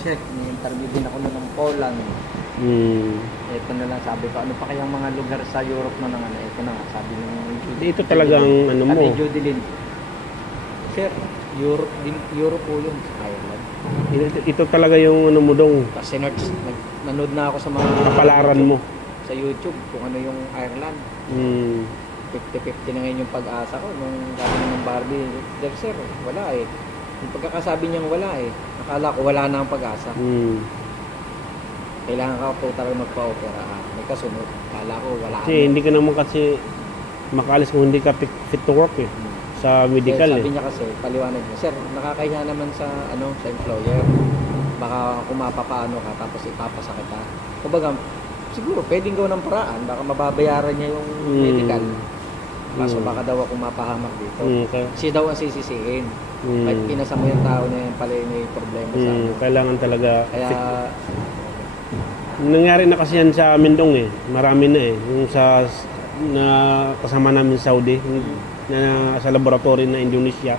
Czech, may interview din ako nun ng Poland. Ito na lang sabi ko, ano pa kayang mga lugar sa Europe na nang ano, ito na nga, sabi ng Judy. Ito talagang ano mo. Sabi Judy Lynn. Sir, Europe po yun, Ireland. Ito talaga yung ano mo dong. Kasi nanood na ako sa mga kapalaran mo. Sa YouTube, kung ano yung Ireland. 50-50 na ngayon yung pag-asa ko. Nung sabi ng Barbie, sir, wala eh. Yung pagkakasabi niyang wala eh. Akala ko wala na ang pag-asa. Kailangan ka po talaga magpa-opera. May kasunod. Akala ko wala na. Kasi hindi ka naman kasi makaalis kung hindi ka fit to work eh. Sa medical sabi niya kasi, paliwanag niya, sir, nakakahiya naman sa sa employer. Baka kung mapapaano ka tapos ipapasa kita. Kumbaga, siguro pwedeng gawin ng paraan, baka mababayaran niya yung medical. Kaso baka daw ako mapahamak dito. Siya daw ang sisisihin. Kahit pinasa mo yung tao na yan pala may problema sa akin. Kailangan talaga kaya fit. Nangyari na kasi yan sa Mindong eh. Marami na eh. Yung sa na kasama namin sa Saudi na sa laboratory na Indonesia.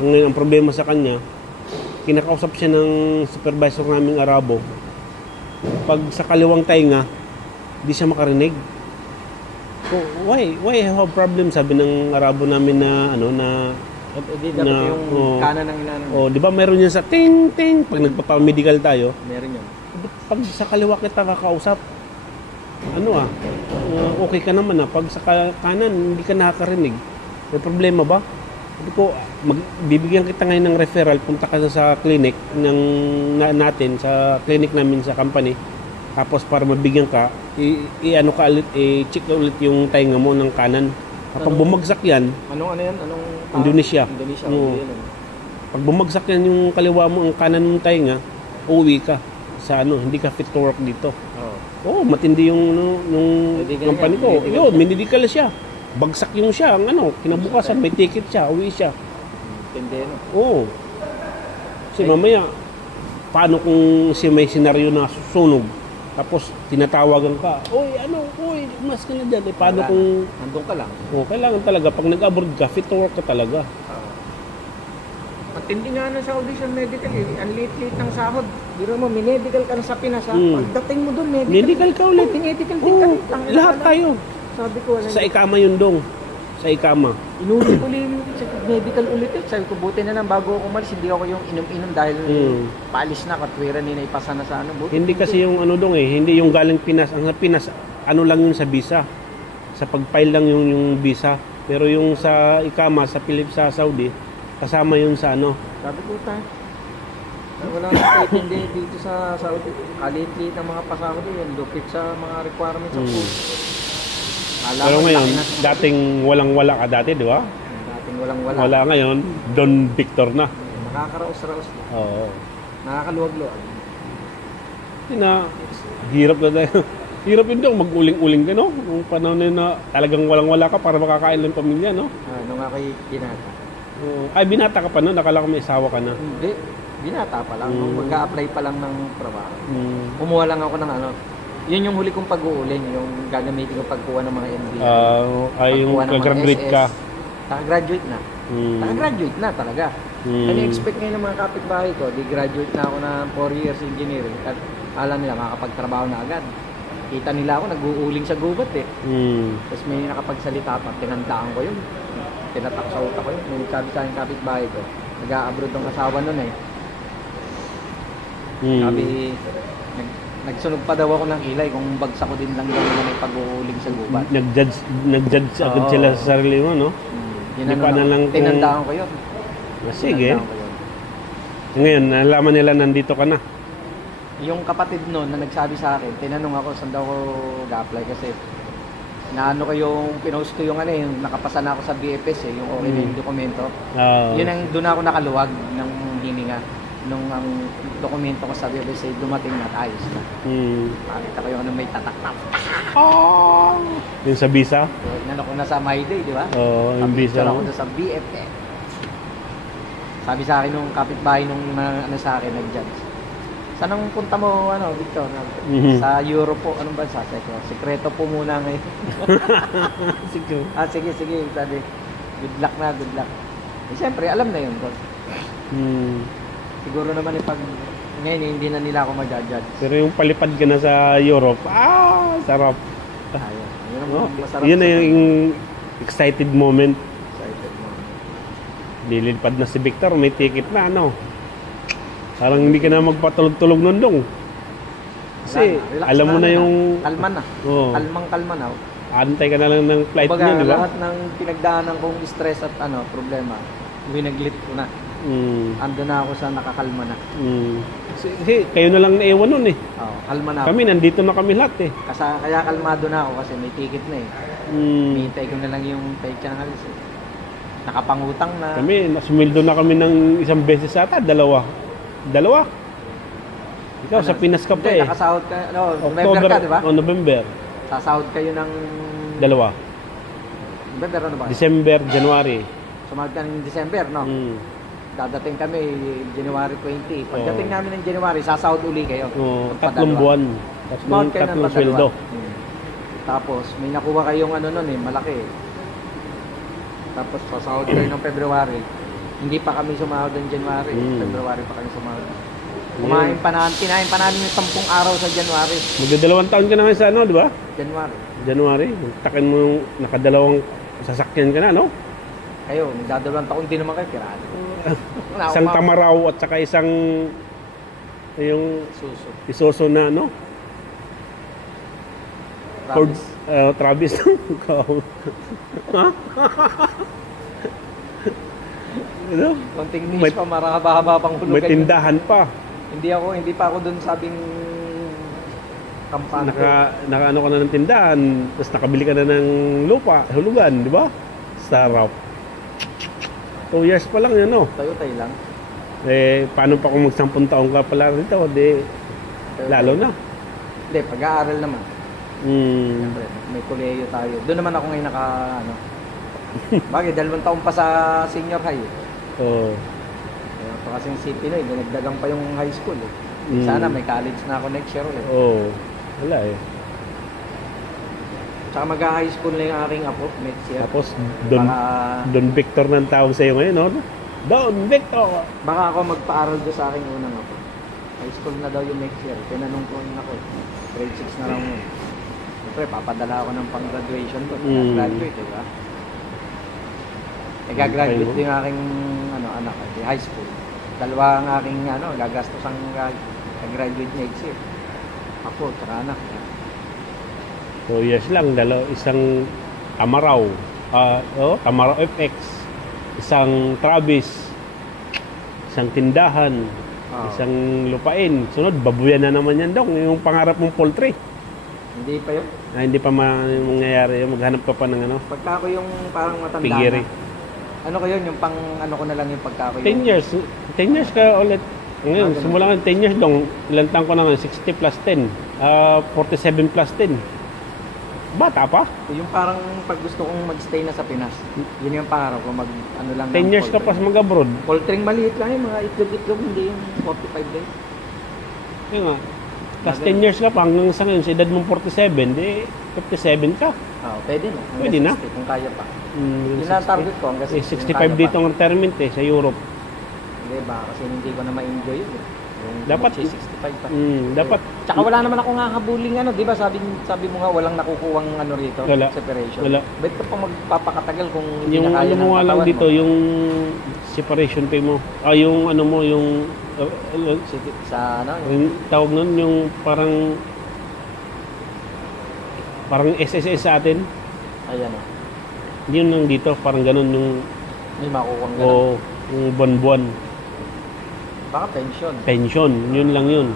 Ang problema sa kanya, kinakausap siya ng supervisor naming Arabo. Pag sa kaliwang tainga, di siya makarinig. Why have problem, sabi ng Arabo namin na yung kanan ng inanan. Di ba meron yan sa ting ting pag nagpapa-medical tayo? Meron yan. Pag sa kaliwa kita kakausap, okay ka naman pag sa kanan hindi ka nakakarinig. May problema ba? Sabi ko, bibigyan kita ngayon ng referral, punta ka sa clinic natin, sa clinic namin sa company. Tapos para mabigyan ka, i-check ulit yung tainga mo ng kanan. Kapag bumagsak yan, Anong Indonesia. Pag bumagsak yan yung kaliwa mo, ang kanan ng tainga, uwi ka sa hindi ka fit to work dito. Matindi yung company ko. Minidikal siya. Bagsak yung siya, kinabukasan may ticket siya, uwi siya. Tindi, no? Kasi mamaya, paano kung may senaryo na susunog, tapos tinatawagan ka, mas ka na dyan. Paano kung nandun ka lang? Kailangan talaga, pag nag-abroad ka, fit to work ka talaga. Matindi nga na sa audition medical eh. Ang liit-liit ng sahod. Biro mo, medical ka na sa Pinas ha. Pagdating mo doon, medical ka ulit. Medical din ka. Lahat tayo. Sabi ko, sa ikama yun dong. Sa ikama. Inulit sa medical ulit. Sabi ko, buti na lang bago ako umalis, hindi ako yung inom-inom dahil paalis na, katwiran nila ipasa na sa Hindi kasi yung dong eh. Hindi yung galing Pinas. Ang sa Pinas, lang yun sa visa. Sa pag-file lang yung visa. Pero yung sa ikama, sa Saudi, kasama yun sa Sabi ko tayo. Wala nang hindi dito sa Saudi. Kalit-lit ng mga pasahod yun. Lupit sa mga requirements sa food. Pero ngayon, dating walang-wala ka dati, di ba? Dating walang-wala. Wala ngayon, Don Victor na. Nakakaraos-raos na. Oo. Nakakaluwag-luwag. Hirap na tayo. Hirap yun daw, mag-uling-uling ka, no? Nung panahon na talagang walang-wala ka para makakain ng pamilya, no? Nung ako'y binata. Binata ka pa, no? Nakala ko may asawa ka na. Hindi. Binata pa lang. Mag-a-apply pa lang ng trabaho. Kumuha lang ako ng Yun yung huli kong pag-uuling, yung gagamitin ko pagkuha ng mga MBA. Yung nag-graduate ka. Naka-graduate na. Naka-graduate na talaga. Kani-expect ngayon ng mga kapitbahay ko, di-graduate na ako ng 4 years engineering. At alam nila, makakapagtrabaho na agad. Kita nila ako, nag-uuling sa gubat eh. Tapos may nakapagsalita pa, tinandaan ko yun. Tinatak sa utak ko yun. May sabi sa akin kapitbahay ko, nag-a-abroad ang asawa nun eh. Sabi, nagsunog pa daw ako ng kilay kung bagsak ko din lang daw na may pag-uuling sa gubat. Nag-judge agad sila sa sarili mo, no? Tinandaan ko yun. Sige. Ngayon, nalaman nila nandito ka na. Yung kapatid nun na nagsabi sa akin, tinanong ako saan daw ko ga-apply kasi naano ko yung pinost ko yung yung nakapasa na ako sa BFS yung okay na yung dokumento. Yun ang doon ako nakaluwag ng hininga nung ang dokumento ko sa BFS dumating na at ayos na. Makita ko yung may tatak-tak. Yung sa visa? Nano ko na sa My Day, di ba? Yung visa. Ako na sa BFS. Sabi sa akin nung kapitbahay nung sa akin nag-judge. Saan ang punta mo, Victor? Sa Europe po. Anong bansa? Sekreto po muna ngayon. Sige. Sabi, good luck na, good luck. Siyempre, alam na yun. Siguro naman pag Ngayon, hindi na nila ako ma-judge. Pero yung palipad ka na sa Europe, sarap. Ayun. Yun ang Oh, masarap. yun na sa yung excited moment. excited mo. Lilipad na si Victor, may ticket na, ano. Parang hindi ka na magpatulog-tulog nun dong. Kasi Relax alam mo na yung... Kalma na. Oo. Kalma na. Antay ka na lang ng flight Kumbaga, niya, di ba? lahat ng pinagdaanan kong stress at problema, winaglit ko na. Ando na ako sa nakakalma na. Kasi kayo na lang naiwan nun eh. Oo, kalma na ako. Kami, nandito na kami lahat eh. Kaya kalmado na ako kasi may ticket na eh. Hinihintay ko na lang yung pecha ng alis eh. Nakapangutang na. Kami, nasumildo na kami ng isang beses ata, dalawa. Ikaw, sa Pinas ka pa Hindi, eh. nakasahod ka. November ka, di ba? November. Sasahod kayo ng... Dalawa. November ano ba? December, January. Sumahod ka ng December, no? Dadating kami January 20. Pagdating namin ng January, sasahod uli kayo. Tatlong buwan. Sumahod kayo ng Tatlong sweldo. Tapos, may nakuha kayong nun malaki. Tapos, sasahod kayo ng February. Hindi pa kami sumahod ng January. February pa kami sumahod. Kinain pa namin yung 10 araw sa January. Magdadalawang taon ka naman sa di ba? January. Takin mo yung nakadalawang sasakyan ka na, no? Kayo, magdadalawang taon din naman kayo. Pirado. Isang Tamaraw at saka isang yung Isuzu na, no? Travis. Ha? Ano? Konting niche pa, marahaba pang hulugan. May tindahan pa. Hindi pa ako dun sabing kampante. Naka-ano ka na ng tindahan, tapos nakabili ka na ng lupa, hulugan, di ba? Sarap. 2 years pa lang yun, no? Tayo lang. Paano pa kung mag-10 taon ka pala rito? Lalo na. Hindi, pag-aaral naman. Siyempre, may koleyo tayo. Doon naman ako ngayon Bagay, 2 taon pa sa senior high. Oo. Ito kasing city na, dinagdagan pa yung high school. Sana may college na ako next year ulit. Oo. Wala eh. Tsaka mag-high school na yung aking apo next year. Tapos, Don Victor ng tawag sa'yo ngayon, no? Don Victor! Baka ako magpaaral doon sa aking unang apo. High school na daw yung next year. Tinanong ko yun ako. Grade 6 na lang yun. Siyempre, papadala ako ng pang-graduation doon. Graduate, diba? Gagraduate din yung aking anak, high school. 2 ang aking gagastos ang graduate next year. Ako, tsaka anak. 2 years lang, isang Tamaraw, Tamaraw FX, isang Travis, isang tindahan, isang lupain. Sunod, babuyan na naman yan dong, yung pangarap mong poultry. Hindi pa yun? Hindi pa mangyayari yun, maghanap ka pa ng Pagka ko yung parang matanda pigiri. Ano ko yun, yung pang ko na lang yung pagka ko 10 years. 10 years ka ulit. Ngayon, simula nga 10 years dong, ilang taon ko na nga, 60 plus 10, 47 plus 10. Bata pa? Yung parang pag gusto kong magstay na sa Pinas, yun yung pangarap ko, lang 10 years ka pa mag-abroad. Poultry maliit lang yung mga itlog-itlog, hindi yung 45 days. Yun nga. Plus 10 years ka pa, hanggang sa ngayon, sa edad mong 47, di 57 ka. Pwede na. Pwede na. 60, kung kaya pa. Yun ang target ko, hanggang 65 dito ang retirement sa Europe. Hindi ba? Kasi hindi ko na ma-enjoy yun. Dapat 65 pa. Dapat. Tsaka wala naman akong hahabuling di ba? Sabi mo nga walang nakukuwang rito, wala. separation. Wala. Ba't ka pa magpapakatagal kung hindi yung na kaya mo nga lang dito, yung separation pay mo. Yung yung sa yung tawag nun, yung parang SSS sa atin. Ayan Yun lang dito, parang ganun yung may makukuha ganun. Yung buwan-buwan. Baka pension. Pension, yun lang yun.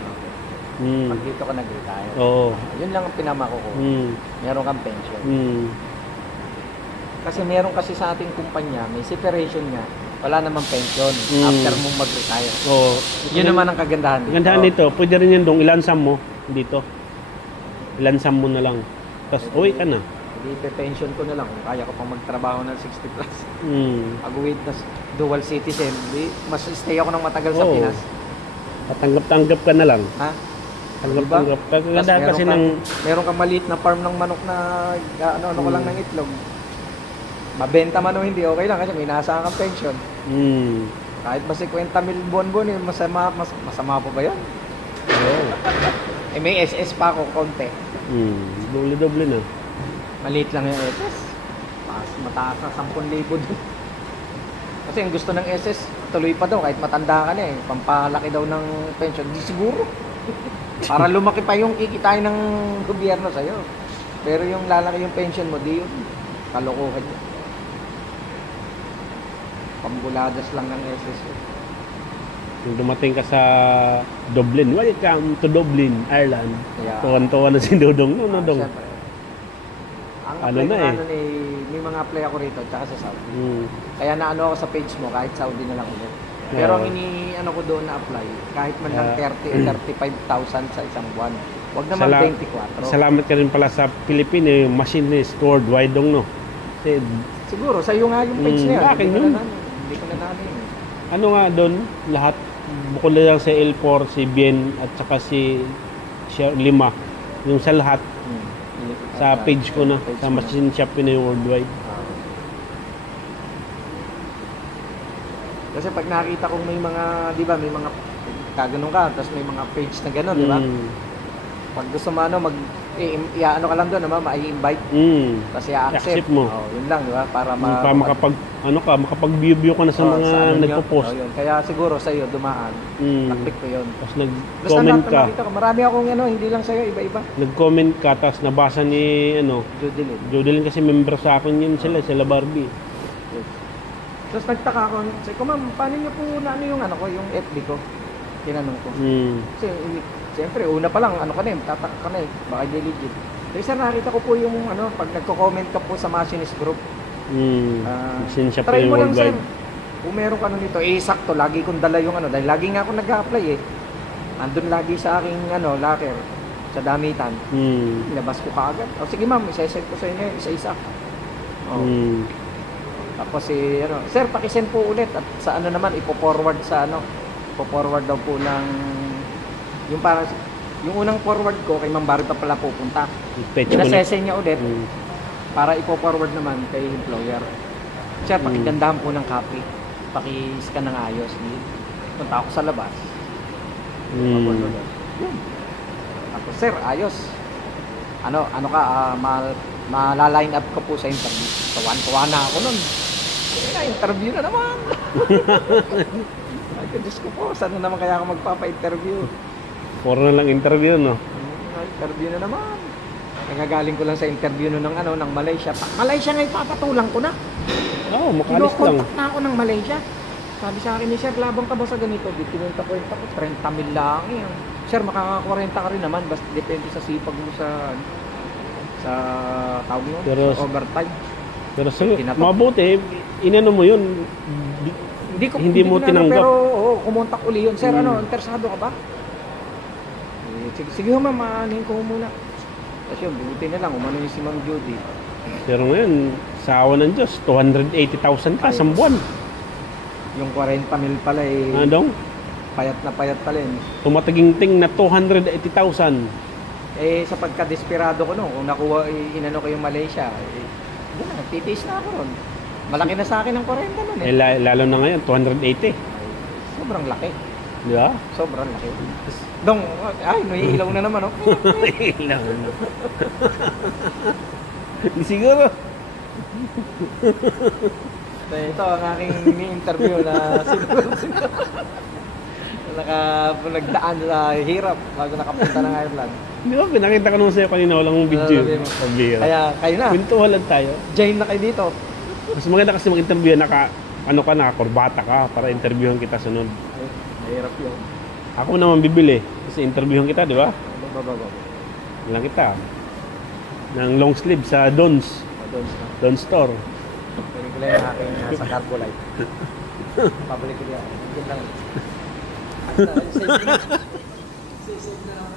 Pag dito ka nag-retire. Oo. Yun lang ang pinamakukuha. Meron kang pension. Kasi meron kasi sa ating kumpanya, may separation nga, wala namang pension after mong mag-retire. Oo. Yun naman ang kagandahan dito. Kagandahan dito, pwede rin yun dong, ilansam mo dito. Ilansam mo na lang. Tapos, uwi ka na. Hindi, pension ko na lang kung kaya ko pang magtrabaho ng 60 plus. Pag-uwi na dual citizen, mas stay ako ng matagal sa Pinas. Tanggap-tanggap ka na lang. Ha? Tanggap-tanggap. Kagandahan kasi meron kang maliit na farm ng manok na ko lang ng itlog. Mabenta man o hindi, okay lang kasi may naasahan kang pension. Kahit ba 50,000 buwan-buwan, eh, masama pa ba yun? Oo. Eh, may SS pa ako, konti. Doble-doble na. Maliit lang yung SS. Mataas na 10,000 dun. Kasi yung gusto ng SS, tuloy pa daw, kahit matanda ka na eh. Pampalaki daw ng pension. Di siguro. Para lumaki pa yung kikitain ng gobyerno sa'yo. Pero yung lalaki yung pension mo, di yun. Kalokohan yun. Pambuladas lang ng SS yun. Nung dumating ka sa Dublin, welcome to Dublin, Ireland. Yeah. Tuwan-tuwa na si Dodong. No, Dodong. Siyempre. Ang Ano apply na ko eh. ano may mga apply ako rito, tsaka sa Saudi. Kaya naano ako sa page mo, kahit Saudi na lang ulit. Pero ang ano ko doon na apply, kahit man lang 30 o 35,000 sa isang buwan. Huwag naman 24. Salamat ka rin pala sa Pilipino, machinist worldwide dong, no? Kasi, Siguro, sa'yo nga yung page niya. akin yun. Hindi ko na namin. ano nga doon, lahat, bukod na lang si L4, si Bien, at saka si Lima, yung sa lahat, sa page ko na, sa Machine Shop Pinoy Worldwide. Kasi pag nakita kong may mga, di ba, may mga kaganon ka, tapos may mga page na gano'n, di ba? Pag gusto mo ano, ano ka lang doon, ma-i-invite, tapos i-accept mo. Oh, yun lang, di ba? Para makapag-view ka na sa mga nagpo-post. Yun. Kaya siguro sa'yo, dumaan. Naklik ko yun. Tapos nag-comment ka. Marami akong hindi lang sa'yo, iba-iba. Nag-comment ka, tapos nabasa ni, Jodelin kasi member sa akin yun sila Barbie. Tapos nagtaka ako, sabi ko, ma'am, paano niyo po yung yung FB ko? Tinanong ko. Kasi, siyempre, una pa lang, tataka ka na eh, baka hindi legit. Kasi sir, nakita ko po yung, pag nagko-comment ka po sa Machinist Group. Try mo lang, sir. Kung meron ka nito, sakto, lagi kong dala yung dahil lagi nga ako nag-apply eh. Andun lagi sa aking, locker, sa damitan. Labas ko kaagad. O sige ma'am, isa-send ko sa inyo, isa-isa. Tapos sir, pakisend po ulit at sa naman ipo-forward sa ipo-forward daw po ng yung unang forward ko kay Ma'am Barbie pa pala pupunta. Pinasesen niya ulit para ipo-forward naman kay employer. Sir, pakigandahan po ng copy. Paki-scan ng ayos. Punta ako sa labas. Yun. Tapos sir, ayos. Mala-line up ko po sa interview. Tawan-tuwa na ako nun. Interview na naman. Ay, Diyos ko po, saan na naman kaya ako magpapa-interview? Puro na lang interview, no? Interview na naman. Nagagaling ko lang sa interview ng Malaysia. Malaysia nga ipapatulang ko na. Oo, makalis lang. Kinokontak na ako ng Malaysia. Sabi sa akin ni Sir, labang ka ba sa ganito? Di pinunta ko 30,000 lang yan. Sir, makaka-40 ka rin naman. Basta depende sa sipag mo sa tawag mo, sa overtime. Pero mabuti, inano mo yun. Hindi mo tinanggap. Pero kumontak uli yun. Sir, interesado ka ba? Sige ma'am, maanin ko muna. Tapos yun, buti na lang, umano yung si Ma'am Judy. Pero ngayon, sa awa ng Diyos, 280,000 ka sa buwan. Yung 40,000 pala eh. Payat na payat pala yun. Tumataginting na 280,000. Eh, sa pagka-desperado ko kung nakuha, inano ko yung Malaysia, nagtitiis na ako ron. Malaki na sa akin ang 40 nun eh. Lalo na ngayon, 280. Sobrang laki. Di ba? Sobrang laki. Naiilaw na naman, Naiilaw na. Siguro. Ito ang aking interview na nagdaan sa hirap bago nakapunta ng Ireland. Di ba, pinakita ko naman sa'yo kanina, walang video. Kaya kayo na. Kwentuhan lang tayo. Join na kayo dito. Mas maganda kasi mag-interview, naka-korbata ka para interviewin kita sunod. Mahirap yun. Ako naman bibili kasi interviewin kita, di ba? Lang kita. Ng long sleeve sa Don's. Don's store. Pwede ko lang yung aking sa Carbolite. Pabalik ko yan. Yun lang. Save na lang.